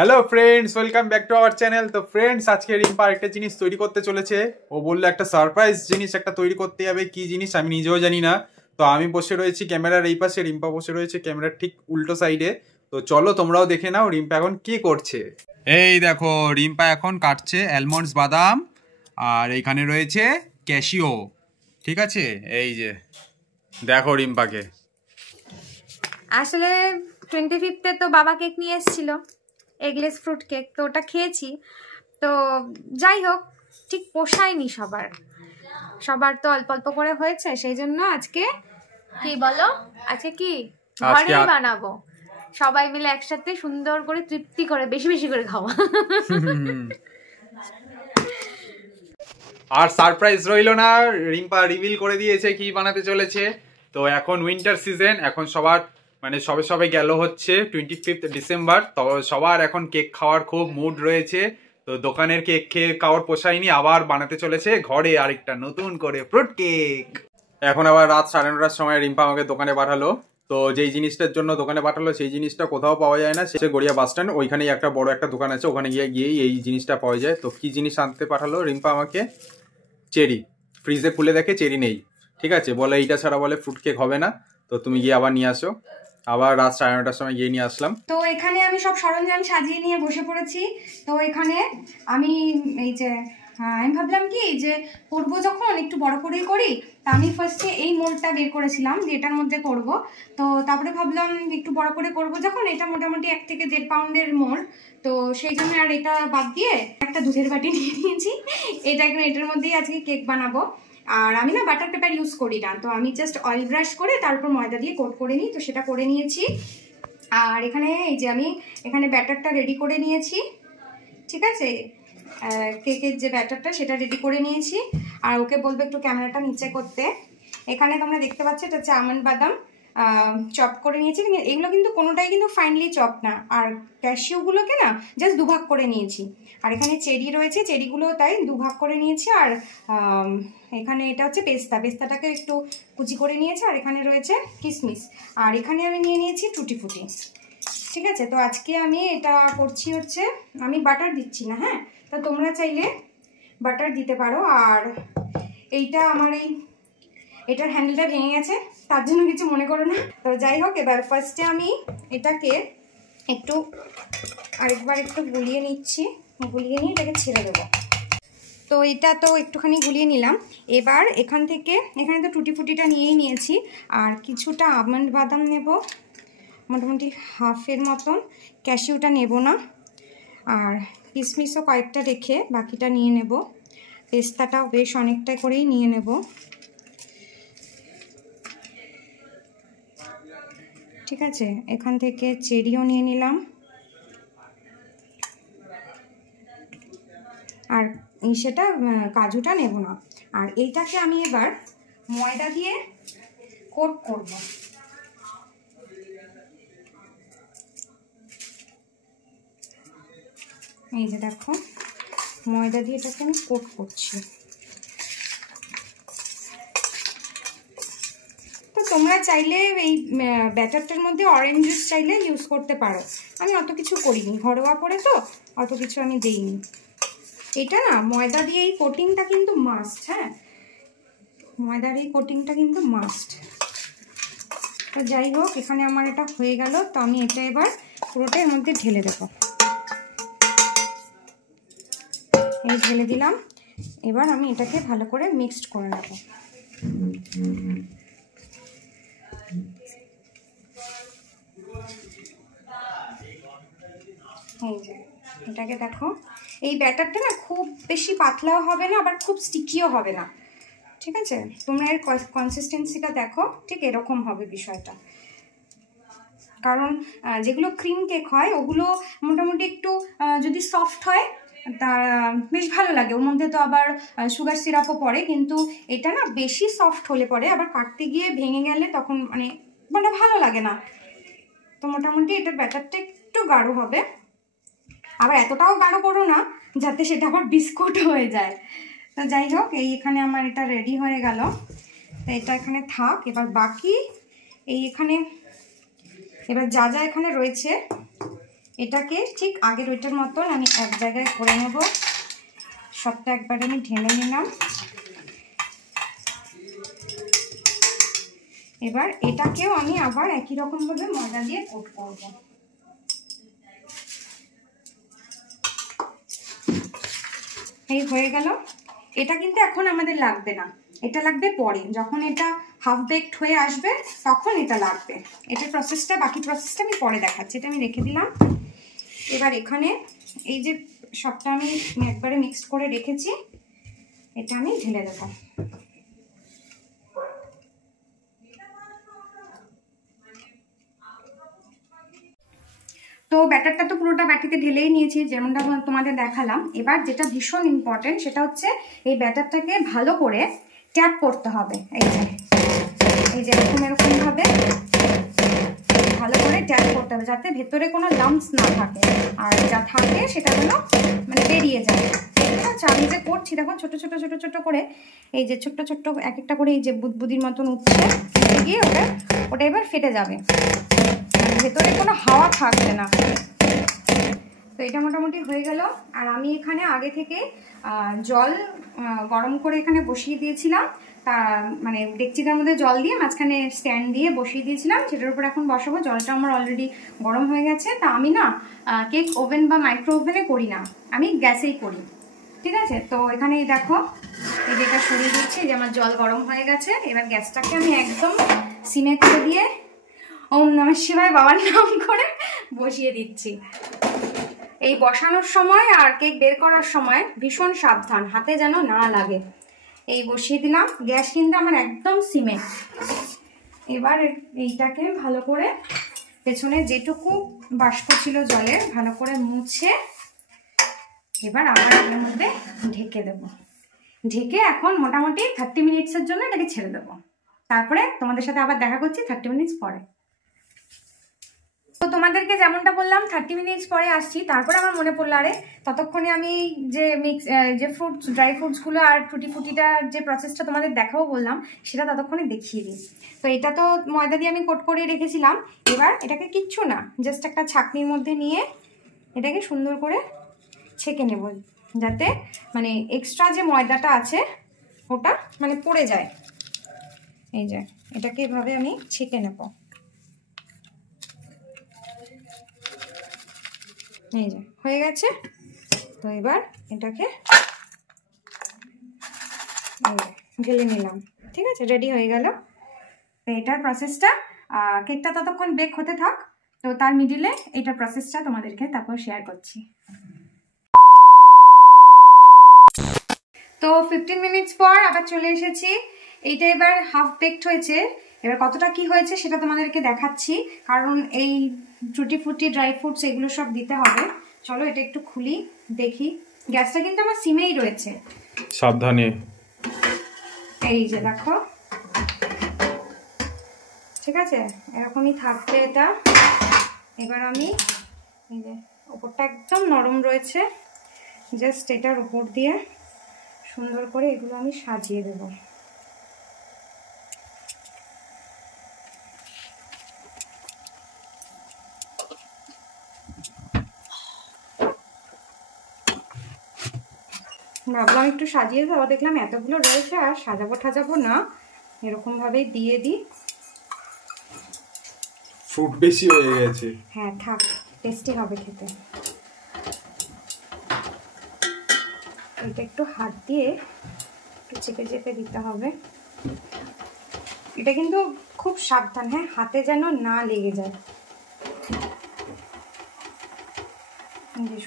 Hello friends, welcome back to our channel. তো friends, আজকে রিম্পা একটা জিনিস তৈরি করতে চলেছে। ও বললো একটা সারপ্রাইজ জিনিস একটা তৈরি করতে হবে। কি জিনিস আমি নিজেও জানি না। তো আমি বসে রয়েছি ক্যামেরার এই পাশে, রিম্পা বসে রয়েছে ক্যামেরার ঠিক উল্টো সাইডে। তো চলো তোমরাও দেখে নাও রিম্পা এখন কি করছে। এই দেখো, রিম্পা এখন কাটছে অ্যালমন্ডস বাদাম, আর এইখানে রয়েছে ক্যাশিও। ঠিক আছে, এই যে দেখো রিম্পাকে। আসলে 25 তো বাবা কেক নিয়ে এসেছিল, এগলেস ফ্রুট কেক, তো ওটা খেয়েছি। তো যাই হোক, ঠিক পোষায়নি সবার তো অল্প অল্প করে হয়েছে, সেই জন্য আজকে কি বলো, আজকে কি ঘরেই বানাবো, সবাই মিলে একসাথে সুন্দর করে তৃপ্তি করে বেশি বেশি করে খাওয়া। আর সারপ্রাইজ রইলো না, রিম্পা রিভিল করে দিয়েছে কি বানাতে চলেছে। তো এখন উইন্টার সিজন, এখন সবার মানে সবে গেল হচ্ছে 25 ডিসেম্বর। তো সবার এখন কেক খাওয়ার খুব মুড রয়েছে। তো দোকানের কেক খেয়ে খাওয়ার পোষায়নি, আবার বানাতে চলেছে ঘরে আরেকটা নতুন করে ফ্রুট কেক। এখন আবার রাত 9:30টার সময় রিম্পা আমাকে দোকানে পাঠালো। তো যেই জিনিসটার জন্য দোকানে পাঠালো সেই জিনিসটা কোথাও পাওয়া যায় না, সে গড়িয়া বাস স্ট্যান্ড, ওইখানেই একটা বড় একটা দোকান আছে, ওখানে গিয়েই এই জিনিসটা পাওয়া যায়। তো কি জিনিস আনতে পাঠালো রিম্পা আমাকে? চেরি। ফ্রিজে খুলে দেখে চেরি নেই। ঠিক আছে, বলে এইটা ছাড়া বলে ফ্রুট কেক হবে না, তো তুমি গিয়ে আবার নিয়ে আসো। আবার রাত 9:30টার সময় গিয়ে নিয়ে আসলাম। তো এখানে আমি সব সরঞ্জাম সাজিয়ে নিয়ে বসে পড়েছি। তো এখানে আমি এই যে আমি ভাবলাম কি যে করবো যখন একটু বড় করেই করি। তা আমি ফার্স্টে এই মোল্ডটা বের করেছিলাম যে এটার মধ্যে করব। তো তারপরে ভাবলাম একটু বড় করে করব যখন, এটা মোটামুটি 1 থেকে 1.5 পাউন্ডের মোল্ড। তো সেই জন্য আর এটা বাদ দিয়ে একটা দুধের বাটি নিয়ে নিয়েছি। এটার মধ্যেই আজকে কেক বানাবো। আর আমি না বাটার পেপার ইউজ করি না, তো আমি জাস্ট অয়েল ব্রাশ করে তারপর ময়দা দিয়ে কোট করে নিই, তো সেটা করে নিয়েছি। আর এখানে এই যে আমি এখানে ব্যাটারটা রেডি করে নিয়েছি। ঠিক আছে, কেকের যে ব্যাটারটা সেটা রেডি করে নিয়েছি। আর ওকে বলবো একটু ক্যামেরাটা নিচে করতে। এখানে তোমরা দেখতে পাচ্ছ এটা হচ্ছে আমন্ড বাদাম চপ করে নিয়েছি। এগুলো কিন্তু কোনোটাই কিন্তু ফাইনলি চপ না। আর ক্যাশিউগুলোকে না জাস্ট দুভাগ করে নিয়েছি। আর এখানে চেরি রয়েছে, চেরিগুলো তাই দুভাগ করে নিয়েছি। আর এখানে এটা হচ্ছে পেস্তাটাকে একটু কুচি করে নিয়েছি। আর এখানে রয়েছে কিশমিশ। আর এখানে আমি নিয়ে নিয়েছি টুটি ফুটি। ঠিক আছে, তো আজকে আমি এটা করছি হচ্ছে, আমি বাটার দিচ্ছি না, হ্যাঁ, তো তোমরা চাইলে বাটার দিতে পারো। আর এইটা আমার এটার হ্যান্ডেলটা ভেঙে গেছে, তার জন্য কিছু মনে করো না। তো যাই হোক, এবার ফার্স্টে আমি এটাকে আরেকবার একটু গুলিয়ে নিচ্ছি, গুলিয়ে নিয়ে এটাকে ছেড়ে দেবো। তো এটা তো একটুখানি গুলিয়ে নিলাম। এবার এখানে তো টুটি ফুটিটা নিয়েই নিয়েছি। আর কিছুটা আমন্ড বাদাম নেব, মোটামুটি হাফের মতন। ক্যাশিউটা নেব না। আর কিশমিশও কয়েকটা রেখে বাকিটা নিয়ে নেব। পেস্তাটাও বেশ অনেকটা করেই নিয়ে নেব। ঠিক আছে, এখান থেকে চেরিও নিয়ে নিলাম। আর সেটা কাজুটা নেব না। আর এইটাকে আমি এবার ময়দা দিয়ে কোট করব। এই যে দেখো, ময়দা দিয়ে এটাকে আমি কোট করছি। তো তোমরা চাইলে এই ব্যাটারটার মধ্যে অরেঞ্জ জুস চাইলে ইউজ করতে পারো। আমি অত কিছু করিনি, ঘরোয়া করে তো অত কিছু আমি দেইনি। এটা না ময়দা দিয়ে এই কোটিংটা কিন্তু মাস্ট, হ্যাঁ, ময়দার এই কোটিংটা কিন্তু মাস্ট। তো যাই হোক, এখানে আমার এটা হয়ে গেল। তো আমি এটা এবার পুরোটা এর মধ্যে ঢেলে দেবো। এই ঢেলে দিলাম। এবার আমি এটাকে ভালো করে মিক্সড করে নেব। এই যে এটাকে দেখো, এই ব্যাটারটা না খুব বেশি পাতলাও হবে না, আবার খুব স্টিকিও হবে না। ঠিক আছে, তোমরা এর কনসিস্টেন্সিটা দেখো, ঠিক এরকম হবে বিষয়টা। কারণ যেগুলো ক্রিম কেক হয় ওগুলো মোটামুটি একটু যদি সফট হয় তা বেশ ভালো লাগে, ওর মধ্যে তো আবার সুগার সিরাপও পড়ে। কিন্তু এটা না বেশি সফট হলে পরে আবার কাটতে গিয়ে ভেঙে গেলে তখন মানে ভালো লাগে না। তো মোটামুটি এটার ব্যাটারটা একটু গাঢ় হবে, আবার এতটাও গাঢ় করো না যাতে সেটা আবার বিস্কুট হয়ে যায়। তো যাই হোক, এখানে আমার এটা রেডি হয়ে গেল। তো এটা এখানে থাক। এবার বাকি এখানে এবার যা এখানে রয়েছে এটাকে ঠিক আগের ওইটার মতন আমি এক জায়গায় করে নেব। সবটা একবারে আমি ঢেলে নিলাম। এবার এটাকেও আমি আবার একই রকমভাবে ময়দা দিয়ে কোট করব। এই হয়ে গেল। এটা কিন্তু এখন আমাদের লাগবে না, এটা লাগবে পরে, যখন এটা হাফ বেকড হয়ে আসবে তখন এটা লাগবে। এটার প্রসেসটা, বাকি প্রসেসটা আমি পরে দেখাচ্ছি। এটা আমি রেখে দিলাম। এবার এখানে এই যে সবটা আমি একবারে মিক্সড করে রেখেছি, এটা আমি ঢেলে দেবো। তো ব্যাটারটা তো পুরোটা বাটিতে ঢেলেই নিয়েছি, যেমনটা তোমাদের দেখালাম। এবার যেটা ভীষণ ইম্পর্টেন্ট সেটা হচ্ছে এই ব্যাটারটাকে ভালো করে ট্যাপ করতে হবে। এই যে এরকম ভাবে ভালো করে ট্যাপ করতে হবে, যাতে ভেতরে কোনো লাম্পস না থাকে, আর যা থাকে সেটা যেন মানে বেরিয়ে যায়। আচ্ছা, আমি যে করছি দেখুন ছোট ছোট ছোট ছোট করে, এই যে ছোট্ট ছোট্ট এক একটা করে এই যে বুদবুদির মতন উঠছে, গিয়ে ওটা এবার ফেটে যাবে, ভেতরে কোনো হাওয়া থাকবে না। তো এটা মোটামুটি হয়ে গেল। আর আমি এখানে আগে থেকে জল গরম করে এখানে বসিয়ে দিয়েছিলাম, তা মানে ডেকচিটার মধ্যে জল দিয়ে মাঝখানে স্ট্যান্ড দিয়ে বসিয়ে দিয়েছিলাম, সেটার উপর এখন বসাবো। জলটা আমার অলরেডি গরম হয়ে গেছে। তা আমি না কেক ওভেন বা মাইক্রো ওভেনে করি না, আমি গ্যাসেই করি, ঠিক আছে। তো এখানে দেখো এই যেটা সরিয়ে দিচ্ছি, যে আমার জল গরম হয়ে গেছে। এবার গ্যাসটাকে আমি একদম সিমে করে দিয়ে ওম নমঃ শিবায় বাবার নাম করে বসিয়ে দিচ্ছি। এই বসানোর সময় আর কেক বের করার সময় ভীষণ সাবধান, হাতে যেন না লাগে। এই বসিয়ে দিলাম, গ্যাস কিন্তু আমার একদম সিমে। এবার এইটাকে ভালো করে পেছনে যেটুকু বাষ্প ছিল জলের ভালো করে মুছে এবার আবার এর মধ্যে ঢেকে দেব। ঢেকে এখন মোটামুটি 30 মিনিটসের জন্য এটাকে ছেড়ে দেবো। তারপরে তোমাদের সাথে আবার দেখা করছি 30 মিনিটস পরে। তো তোমাদেরকে যেমনটা বললাম 30 মিনিটস পরে আসছি। তারপরে আমার মনে পড়লো, আরে ততক্ষণে আমি যে ফ্রুটস, ড্রাই ফ্রুটসগুলো আর টুটি ফুটিটা যে প্রসেসটা তোমাদের দেখাবো বললাম, সেটা ততক্ষণে দেখিয়ে দিই। তো এটা তো ময়দা দিয়ে আমি কোট করে রেখেছিলাম। এবার এটাকে কিচ্ছু না, জাস্ট একটা ছাঁকনির মধ্যে নিয়ে এটাকে সুন্দর করে ছেঁকে নেব, যাতে মানে এক্সট্রা যে ময়দাটা আছে ওটা মানে পড়ে যায়। এই যে এটাকে এভাবে আমি ছেঁকে নেব। এই যে হয়ে গেছে। তো এবার এটাকে ঢেলে নিলাম, ঠিক আছে, রেডি হয়ে গেল। তো এটার প্রসেসটা, কেকটা ততক্ষণ বেক হতে থাক, তো তার মিডিলে এটার প্রসেসটা তোমাদেরকে তারপর শেয়ার করছি। তো 15 মিনিটস পর আবার চলে এসেছি। এইটা এবার হাফ বেকড হয়েছে। এবার কতটা কি হয়েছে সেটা তোমাদেরকে দেখাচ্ছি, কারণ এই টুটি ফুটি ড্রাই ফ্রুটস এগুলো সব দিতে হবে। চলো এটা একটু খুলি দেখি। গ্যাসটা কিন্তু আমার সিমেই রয়েছে, সাবধানে। এই যে দেখো, ঠিক আছে, এরকমই থাকবে এটা। এবার আমি এই যে উপরটা একদম নরম রয়েছে, জাস্ট এটার উপর দিয়ে সুন্দর করে এগুলো আমি সাজিয়ে দেবো। ভাবলাম একটু সাজিয়ে দেবো, দেখলাম এতগুলো রয়েছে আর সাজাবো ঠাজাবো না, এরকম ভাবেই দিয়ে দিই। ফ্রুট বেশি হয়ে গেছে। হ্যাঁ থাক, টেস্টি হবে খেতে। এটা একটু হাত দিয়ে একটু চেপে চেপে দিতে হবে। এটা কিন্তু খুব সাবধান, হ্যাঁ, হাতে যেন না লেগে যায়।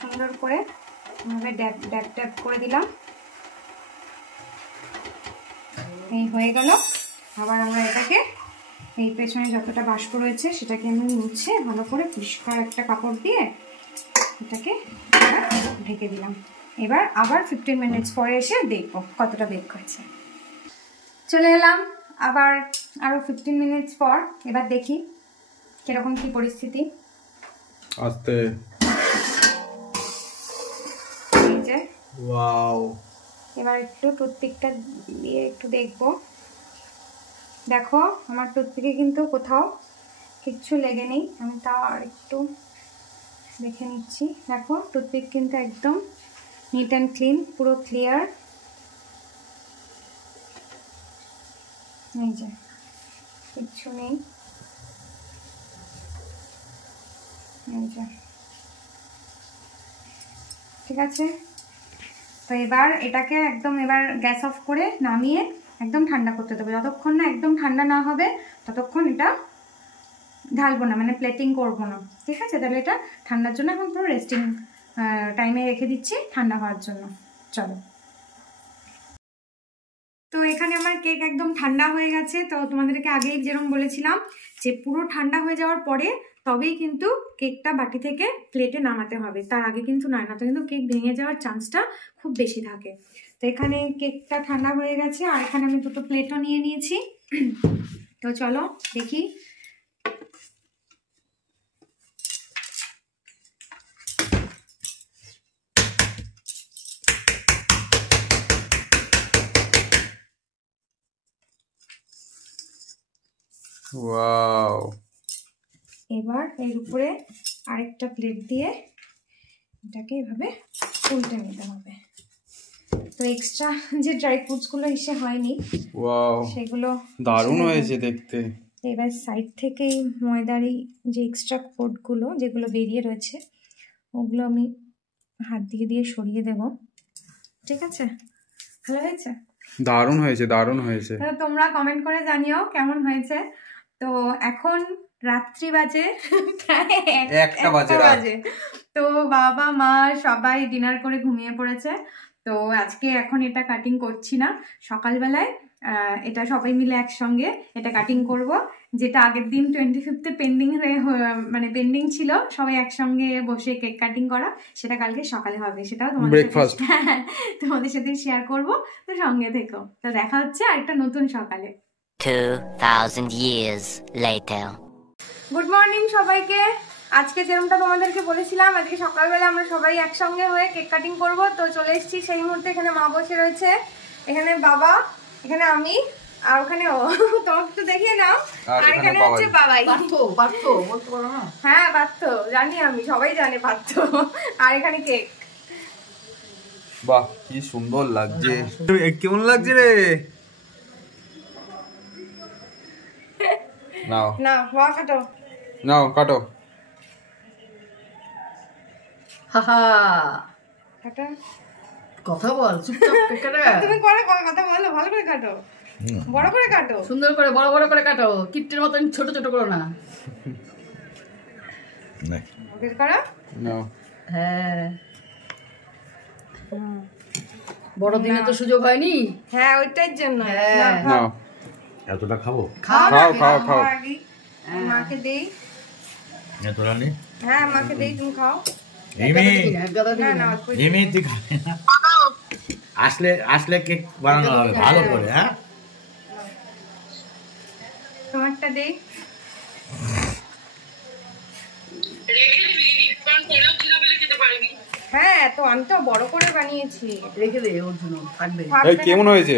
সুন্দর করে ড্যাপ ড্যাপ ড্যাপ করে দিলাম। এই হয়ে গেল। আবার আমরা এটাকে এই পেছনে যতটা বাষ্প রয়েছে সেটাকে আমি মুছে ভালো করে পরিষ্কার একটা কাপড় দিয়ে এটাকে ঢেকে দিলাম। এবার আবার 15 মিনিটস পরে এসে দেখবো কতটা বেক হয়েছে। চলে এলাম আবার আরো 15 মিনিটস পর। এবার দেখি কিরকম কি পরিস্থিতি। আস্তে, এই যে ওয়াও। এবার একটু টুথপিকটা দিয়ে একটু দেখবো। দেখো আমার টুথপিকে কিন্তু কোথাও কিচ্ছু লেগে নেই। আমি তাও আর একটু দেখে নিচ্ছি। দেখো টুথপিক কিন্তু একদম নিট অ্যান্ড ক্লিন, পুরো ক্লিয়ার। এই যে কিচ্ছু নেই, এই যে ঠিক আছে। তো এবার এটাকে একদম এবার গ্যাস অফ করে নামিয়ে একদম ঠান্ডা করতে দেবো। যতক্ষণ না একদম ঠান্ডা না হবে ততক্ষণ এটা ঢালবো না, মানে প্লেটিং করবো না, ঠিক আছে। তাহলে এটা ঠান্ডার জন্য এখন পুরো রেস্টিং টাইমে রেখে দিচ্ছি ঠান্ডা হওয়ার জন্য। চলো, তো এখানে আমার কেক একদম ঠান্ডা হয়ে গেছে। তো তোমাদেরকে আগেই যেরকম বলেছিলাম যে পুরো ঠান্ডা হয়ে যাওয়ার পরে তবেই কিন্তু কেকটা বাটি থেকে প্লেটে নামাতে হবে, তার আগে কিন্তু নয়, না তো কিন্তু কেক ভেঙে যাওয়ার চান্সটা খুব বেশি থাকে। তো এখানে কেকটা ঠান্ডা হয়ে গেছে, আর এখানে আমি দুটো প্লেটও নিয়ে নিয়েছি। তো চলো দেখি। ওয়াও, এবার এর উপরে আরেকটা প্লেট দিয়ে এটাকে এভাবে উল্টে নিতে হবে। তো এক্সট্রা যে ড্রাই ফ্রুটসগুলো এসে হয়নি, ওয়াও, সেগুলো দারুণ হয়েছে দেখতে। এবার সাইড থেকে এই ময়দারি যে এক্সট্রা কোটগুলো যেগুলো বেরিয়ে রয়েছে ওগুলো আমি হাত দিয়ে দিয়ে সরিয়ে দেব, ঠিক আছে। ভালো হয়েছে? দারুণ হয়েছে, দারুণ হয়েছে। তো তোমরা কমেন্ট করে জানিও কেমন হয়েছে। তো এখন রাত্রি বাজে একটা বাজে। তো বাবা মা সবাই ডিনার করে ঘুমিয়ে পড়েছে। তো আজকে এখন এটা কাটিং করছি না, সকালবেলায় এটা সবাই মিলে একসঙ্গে এটা কাটিং করব। যেটা আগের দিন 25th পেন্ডিং মানে পেন্ডিং ছিল সবাই একসঙ্গে বসে কেক কাটিং করা, সেটা কালকে সকালে হবে। সেটাও তোমাদের সাথে শেয়ার করব। তো সঙ্গে থেকো। তো দেখা হচ্ছে আরেকটা নতুন সকালে। 2000 years later. গুড মর্নিং সবাইকে। আজকে যেরকমটা তোমাদেরকে বলেছিলাম, আজকে সকালবেলা আমরা সবাই একসঙ্গে হয়ে কেক কাটিং করব। তো চলে এসেছি সেই মুহূর্তে। এখানে মা বসে রয়েছে, এখানে বাবা, এখানে আমি, আর ওখানে ও। তোমাকে একটু দেখিয়ে নাও। আর এখানে হচ্ছে বাবাই। পারতো বলতে পারো না? হ্যাঁ পারতো, জানি আমি, সবাই জানে পারতো। আর এখানে কেক। বাহ, কি সুন্দর লাগছে। কেমন লাগছে রে? নাও না ওয়া কাটো, নাও কাটো। হাহা, কাটো। কথা বল, চুপচাপ কেটে। তুমি করে কথা বলো, ভালো করে কাটো, বড় করে কাটো, সুন্দর করে বড় বড় করে কাটো, কিপ্টের মতন ছোট ছোট করো না। বের করো। নাও। হ্যাঁ, বড় দিনে তো সুযোগ হয়নি। হ্যাঁ ওইটার জন্য। হ্যাঁ। নাও। এতটা খাবো? খাও খাও খাও। মাকে দেই। এতটা নেই? হ্যাঁ মাকে দেই, তুমি খাও। আসলে আসলে কেক বানানো হবে ভালো করে। হ্যাঁ, তোমারটা দেই। হ্যাঁ তো আমি তো বড় করে বানিয়েছি। রেখে দে, ওর জন্য থাকবে। এই কেমন হয়েছে?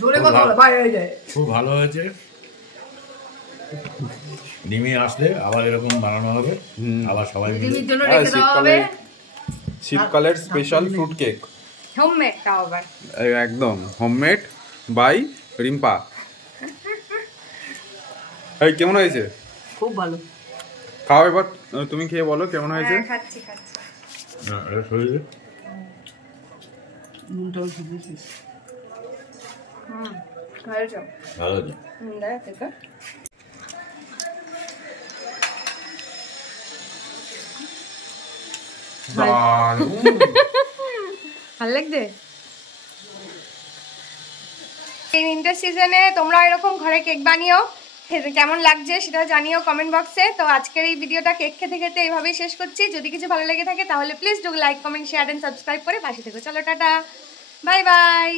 জোরে কথা বলো, বাইরে হয়ে যায়। খুব ভালো হয়েছে। নিমি আসলে আবার এরকম বানানো হবে, আবার সবাই মিলে। দিদির জন্য রেখে দেওয়া হবে। শীতকালের স্পেশাল ফ্রুট কেক, হোমমেড তাও আবার। একদম হোমমেড বাই রিম্পা। এই কেমন হয়েছে? খুব ভালো। খাও এবার, তুমি খেয়ে বলো কেমন হয়েছে। খাচ্ছি খাচ্ছি। না, এটা সরিয়ে দে। নুনটা বেশি দিয়েছিস। ভালো যাও। ভালো হয়েছে। দেখো ভালো লাগছে। এই উইন্টার সিজনে তোমরা এরকম ঘরে কেক বানিও, কেমন লাগছে সেটাও জানিও কমেন্ট বক্সে। তো আজকের এই ভিডিওটা কেক খেতে খেতে এইভাবেই শেষ করছি। যদি কিছু ভালো লেগে থাকে তাহলে please do like comment share and subscribe করে পাশে থেকো। চলো টাটা, বাই বাই।